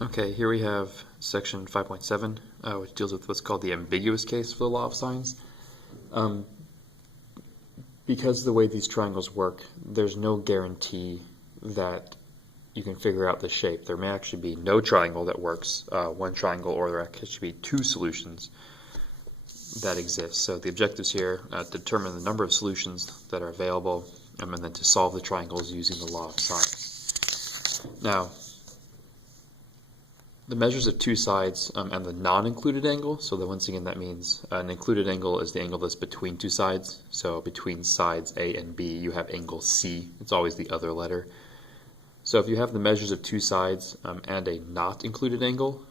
Okay, here we have section 5.7, which deals with what's called the ambiguous case for the law of sines. Because of the way these triangles work, there's no guarantee that you can figure out the shape. There may actually be no triangle that works, one triangle, or there actually should be two solutions that exist. So the objectives here to determine the number of solutions that are available, and then to solve the triangles using the law of sines. Now, the measures of two sides and the non-included angle, so that once again that means an included angle is the angle that's between two sides. So between sides A and B you have angle C. It's always the other letter. So if you have the measures of two sides and a not included angle,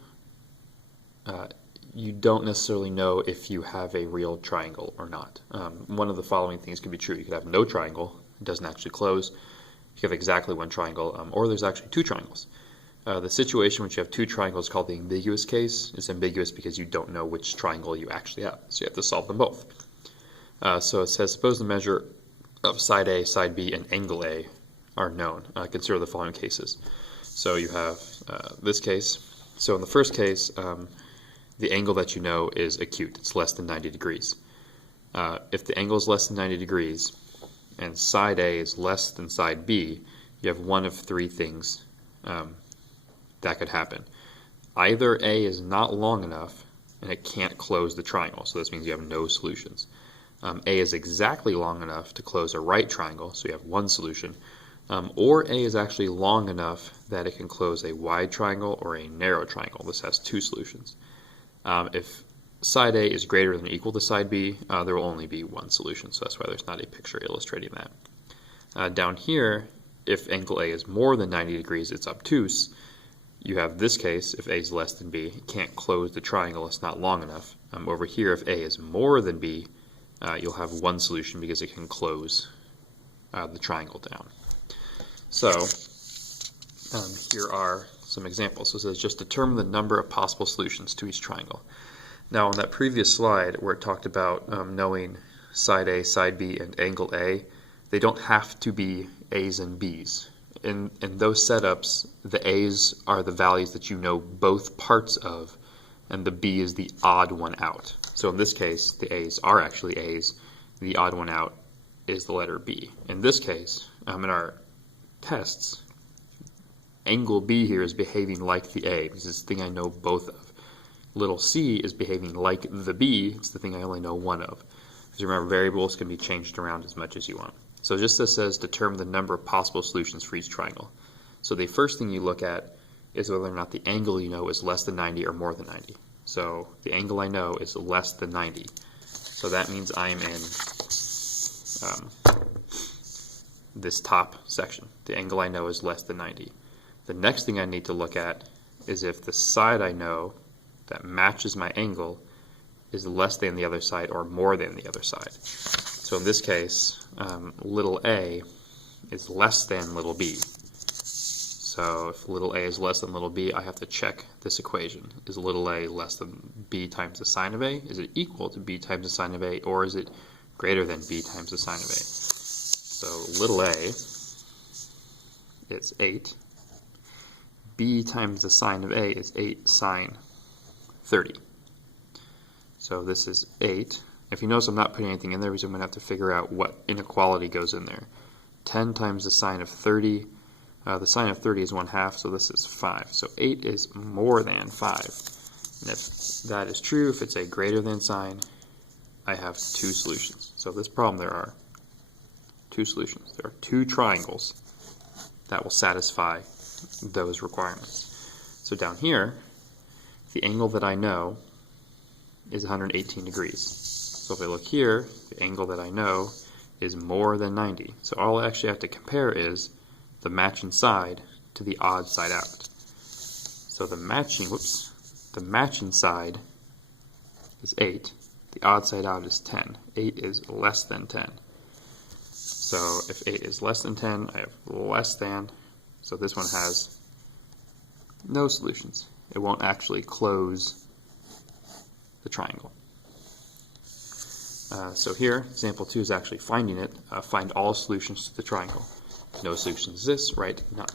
you don't necessarily know if you have a real triangle or not. One of the following things can be true. You could have no triangle, it doesn't actually close. You have exactly one triangle, or there's actually two triangles. The situation in which you have two triangles is called the ambiguous case. It's ambiguous because you don't know which triangle you actually have, so you have to solve them both. So it says, suppose the measure of side A, side B, and angle A are known. Consider the following cases. So you have this case. So in the first case, the angle that you know is acute. It's less than 90 degrees. If the angle is less than 90 degrees and side A is less than side B, you have one of three things that could happen. Either A is not long enough and it can't close the triangle, so this means you have no solutions. A is exactly long enough to close a right triangle, so you have one solution. Or A is actually long enough that it can close a wide triangle or a narrow triangle. This has two solutions. If side A is greater than or equal to side B, there will only be one solution, so that's why there's not a picture illustrating that. Down here, if angle A is more than 90 degrees, it's obtuse. You have this case, if A is less than B, it can't close the triangle, it's not long enough. Over here, if A is more than B, you'll have one solution because it can close the triangle down. So here are some examples. So it says just determine the number of possible solutions to each triangle. Now on that previous slide where it talked about knowing side A, side B, and angle A, they don't have to be A's and B's. In those setups, the A's are the values that you know both parts of, and the B is the odd one out. So in this case, the A's are actually A's. The odd one out is the letter B. In this case, in our tests, angle B here is behaving like the A, because it's the thing I know both of. Little c is behaving like the B, it's the thing I only know one of. Because remember, variables can be changed around as much as you want. So just this says determine the number of possible solutions for each triangle. So the first thing you look at is whether or not the angle you know is less than 90 or more than 90. So the angle I know is less than 90. So that means I'm in this top section. The angle I know is less than 90. The next thing I need to look at is if the side I know that matches my angle is less than the other side or more than the other side. So in this case, little a is less than little b. So if little a is less than little b, I have to check this equation. Is little a less than b times the sine of a? Is it equal to b times the sine of a? Or is it greater than b times the sine of a? So little a is 8. B times the sine of a is 8 sine 30. So this is 8. If you notice I'm not putting anything in there because I'm going to have to figure out what inequality goes in there. 10 times the sine of 30. The sine of 30 is 1/2, so this is 5. So 8 is more than 5. And if that is true, if it's a greater than sign, I have two solutions. So this problem there are two solutions. There are two triangles that will satisfy those requirements. So down here, the angle that I know is 118 degrees. So if I look here, the angle that I know is more than 90. So all I actually have to compare is the matching side to the odd side out. So the matching side is 8. The odd side out is 10. 8 is less than 10. So if 8 is less than 10, I have less than. So this one has no solutions. It won't actually close the triangle. So here, example 2 is actually finding it. Find all solutions to the triangle. No solutions exist, right? None.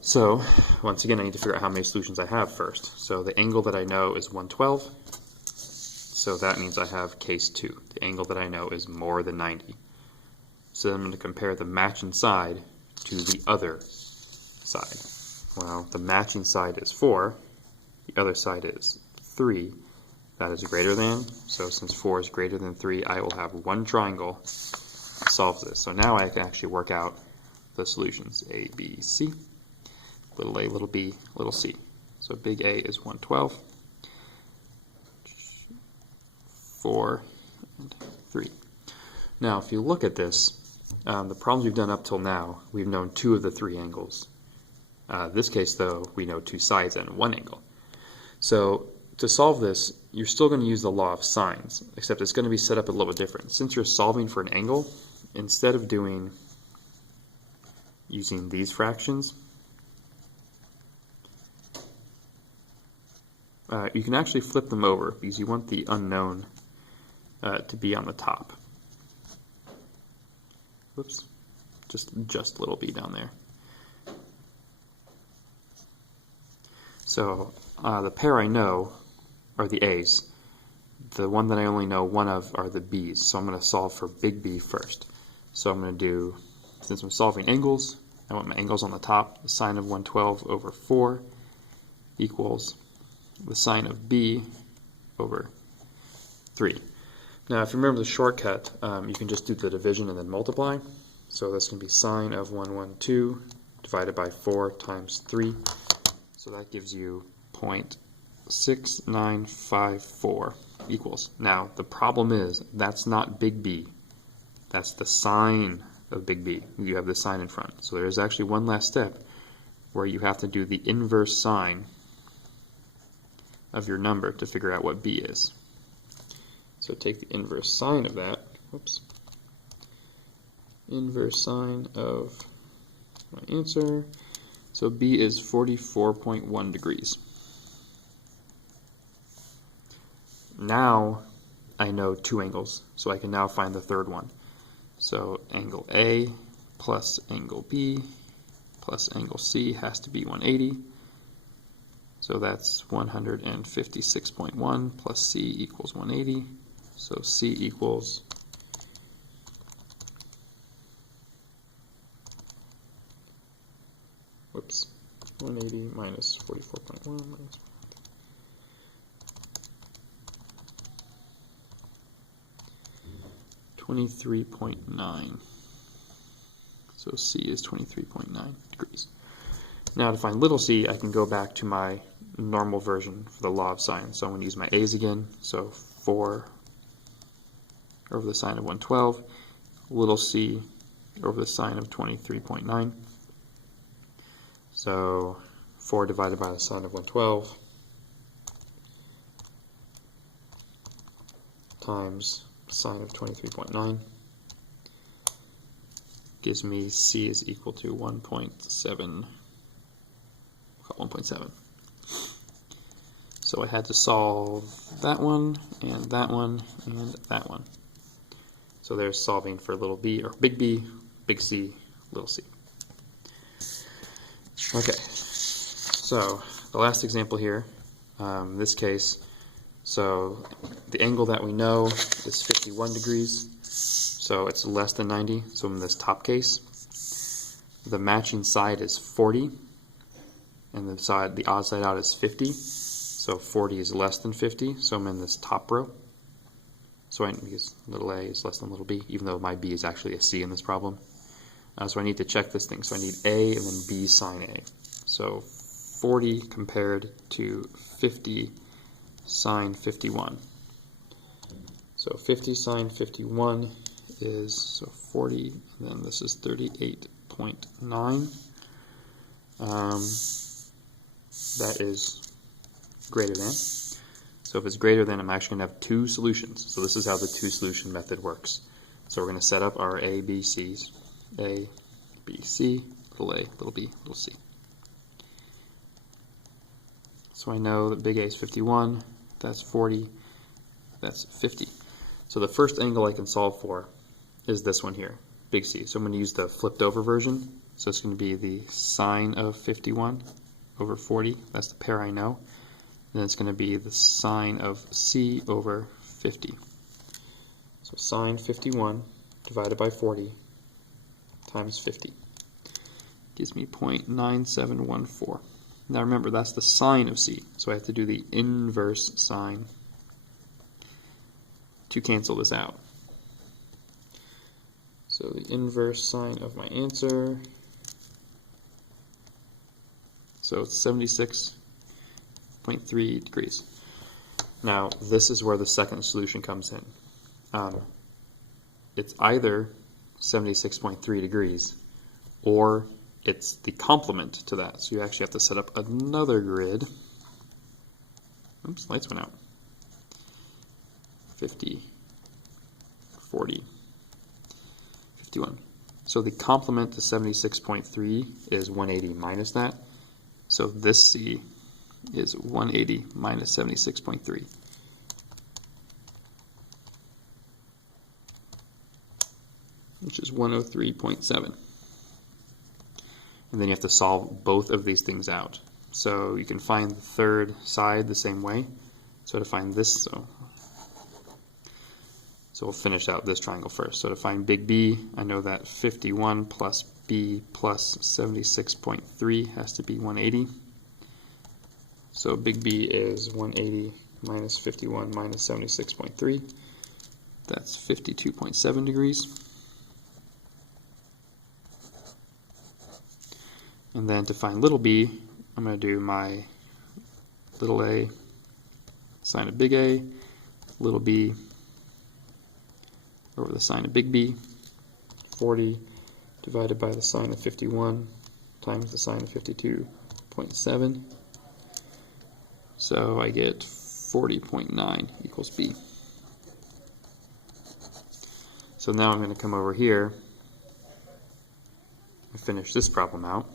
So once again, I need to figure out how many solutions I have first. So the angle that I know is 112. So that means I have case 2. The angle that I know is more than 90. So then I'm going to compare the matching side to the other side. Well, the matching side is 4. The other side is 3. That is greater than. So since 4 is greater than 3, I will have one triangle that solves this. So now I can actually work out the solutions. A, B, C. Little a, little b, little c. So big A is 112. 4, and 3. Now, if you look at this, the problems we've done up till now, we've known 2 of the 3 angles. This case, though, we know 2 sides and 1 angle. So to solve this, you're still going to use the law of sines, except it's going to be set up a little bit different. Since you're solving for an angle, instead of using these fractions, you can actually flip them over because you want the unknown to be on the top. Whoops, just little b down there. So the pair I know are the a's. The one that I only know one of are the b's. So I'm going to solve for big B first. So I'm going to do, since I'm solving angles, I want my angles on the top. The sine of 112 over 4 equals the sine of b over 3. Now, if you remember the shortcut, you can just do the division and then multiply. So that's going to be sine of 112 divided by 4 times 3. So that gives you 0.6954 equals. Now, the problem is that's not big B. That's the sine of big B. You have the sine in front. So there is actually one last step where you have to do the inverse sine of your number to figure out what B is. So take the inverse sine of that. Whoops. Inverse sine of my answer. So B is 44.1 degrees. Now I know 2 angles, so I can now find the third one. So angle A plus angle B plus angle C has to be 180. So that's 156.1 plus C equals 180. So C equals 180 minus 44.1 minus 23.9. So C is 23.9 degrees. Now to find little c, I can go back to my normal version for the law of sine. So I'm going to use my a's again. So 4 over the sine of 112, little c over the sine of 23.9. So 4 divided by the sine of 112 times sine of 23.9 gives me c is equal to 1.7. So I had to solve that one, and that one, and that one. So there's solving for little b, or big B, big C, little c. Okay, so the last example here, in this case, so the angle that we know is 51 degrees, so it's less than 90, so in this top case, the matching side is 40, and the odd side out is 50, so 40 is less than 50, so I'm in this top row. So because little a is less than little b, even though my b is actually a c in this problem. So I need to check this thing. So I need a and then b sine a. So 40 compared to 50 sine 51. So 50 sine 51 is, so 40, and then this is 38.9. That is greater than. So if it's greater than, I'm actually going to have 2 solutions. So this is how the 2 solution method works. So we're going to set up our A, B, C's. A, B, C, little a, little b, little c. So I know that big A is 51, that's 40, that's 50. So the first angle I can solve for is this one here, big C. So I'm going to use the flipped over version. So it's going to be the sine of 51 over 40. That's the pair I know. And then it's going to be the sine of c over 50. So sine 51 divided by 40 times 50 gives me 0.9714. Now remember, that's the sine of c, so I have to do the inverse sine to cancel this out. So the inverse sine of my answer, so it's 76.3 degrees. Now this is where the second solution comes in. It's either 76.3 degrees or it's the complement to that. So you actually have to set up another grid. Oops, lights went out. 50, 40, 51. So the complement to 76.3 is 180 minus that. So this C is 180 minus 76.3. Which is 103.7. And then you have to solve both of these things out. So you can find the third side the same way. So to find this, so we'll finish out this triangle first. So to find big B, I know that 51 plus B plus 76.3 has to be 180. So big B is 180 minus 51 minus 76.3. That's 52.7 degrees. And then to find little b, I'm going to do my little a, sine of big A, little b over the sine of big B, 40 divided by the sine of 51 times the sine of 52.7. So I get 40.9 equals b. So now I'm going to come over here and finish this problem out.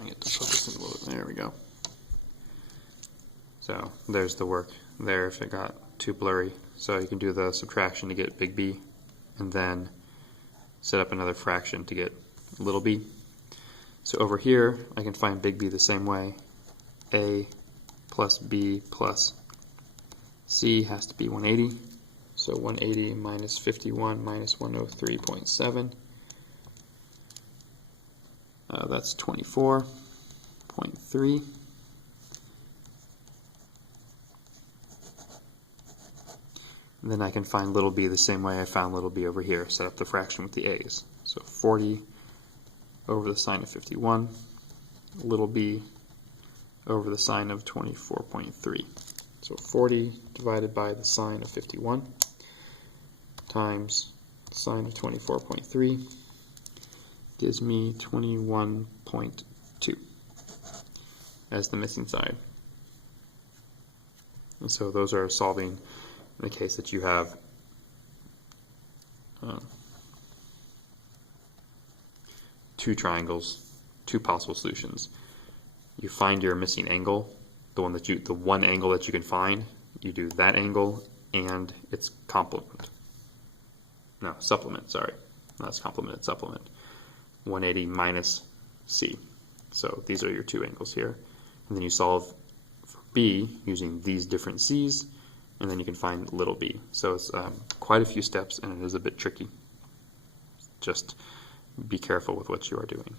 I get to focus in a little bit. There we go. So there's the work there if it got too blurry. So you can do the subtraction to get big B and then set up another fraction to get little b. So over here I can find big B the same way. A plus B plus C has to be 180. So 180 minus 51 minus 103.7. That's 24.3. And then I can find little b the same way I found little b over here. Set up the fraction with the a's. So 40 over the sine of 51, little b over the sine of 24.3. So 40 divided by the sine of 51 times the sine of 24.3 gives me 21.2 as the missing side. And so those are solving in the case that you have two triangles, two possible solutions. You find your missing angle, the one angle that you can find. You do that angle and its complement. No, supplement, sorry. Not its complement, its supplement. 180 minus C. So these are your two angles here. And then you solve for B using these different C's, and then you can find little b. So it's quite a few steps, and it is a bit tricky. Just be careful with what you are doing.